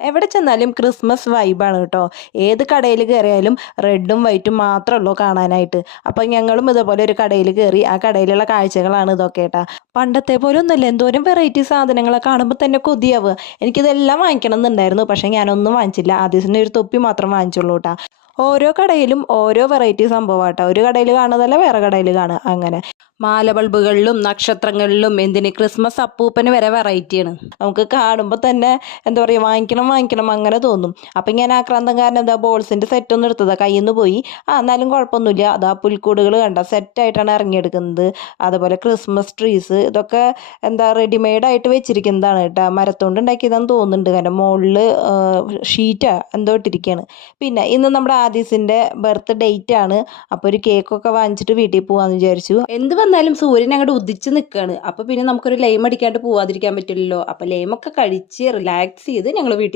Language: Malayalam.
എവിടെ ചെന്നാലും ക്രിസ്മസ് വൈബാണ് കേട്ടോ. ഏത് കടയിൽ കയറിയാലും റെഡും വൈറ്റും മാത്രമേ ഉള്ളൂ കാണാനായിട്ട്. അപ്പം ഞങ്ങളും ഇതുപോലെ ഒരു കടയിൽ കയറി. ആ കടയിലുള്ള കാഴ്ചകളാണ് ഇതൊക്കെ കേട്ടാ. പണ്ടത്തെ പോലെ ഒന്നുമില്ല, എന്തോരം വെറൈറ്റി സാധനങ്ങളെ കാണുമ്പോൾ തന്നെ കൊതിയാവുക. എനിക്കിതെല്ലാം വാങ്ങിക്കണം എന്നുണ്ടായിരുന്നു, പക്ഷേ ഞാനൊന്നും വാങ്ങിച്ചില്ല. ആദ്യത്തിന് ഒരു തൊപ്പി മാത്രം വാങ്ങിച്ചുള്ളൂ കേട്ടാ. ഓരോ കടയിലും ഓരോ വെറൈറ്റി സംഭവമാട്ടോ. ഒരു കടയിൽ കാണുന്നതല്ല വേറെ കടയിൽ കാണുക അങ്ങനെ. മാല ബൾബുകളിലും നക്ഷത്രങ്ങളിലും എന്തിന് ക്രിസ്മസ് അപ്പൂപ്പന് വരെ വെറൈറ്റിയാണ്. നമുക്ക് കാണുമ്പോൾ തന്നെ എന്താ പറയുക, വാങ്ങിക്കണം വാങ്ങിക്കണം അങ്ങനെ തോന്നും. അപ്പം ഞാൻ ആക്രാന്തം കാരണം എന്താ ബോൾസിൻ്റെ സെറ്റൊന്നും എടുത്തതാ, കയ്യിൽ നിന്ന് പോയി. എന്നാലും കുഴപ്പമൊന്നുമില്ല. അതാ പുൽക്കൂടുകൾ കണ്ട സെറ്റായിട്ടാണ് ഇറങ്ങിയെടുക്കുന്നത്. അതുപോലെ ക്രിസ്മസ് ട്രീസ് ഇതൊക്കെ എന്താ റെഡിമെയ്ഡായിട്ട് വെച്ചിരിക്കുന്നതാണ് കേട്ടോ. മരത്തോണ്ട് ഉണ്ടാക്കിയതാണെന്ന് തോന്നുന്നുണ്ട്, കാരണം മുകളിൽ ഷീറ്റാ എന്തോ ഇട്ടിരിക്കുകയാണ്. പിന്നെ ഇന്ന് നമ്മുടെ ആദീസിൻ്റെ ബർത്ത് ഡേറ്റ് ആണ്. അപ്പോൾ ഒരു കേക്കൊക്കെ വാങ്ങിച്ചിട്ട് വീട്ടിൽ പോകാമെന്ന് വിചാരിച്ചു. എന്ത് വന്നാലും സൂര്യൻ അങ്ങോട്ട് ഉദിച്ച് നിൽക്കുകയാണ്. അപ്പോൾ പിന്നെ നമുക്കൊരു ലൈം അടിക്കാണ്ട് പോവാതിരിക്കാൻ പറ്റില്ലല്ലോ. അപ്പോൾ ലൈമൊക്കെ കഴിച്ച് റിലാക്സ് ചെയ്ത് ഞങ്ങൾ വീട്ടിൽ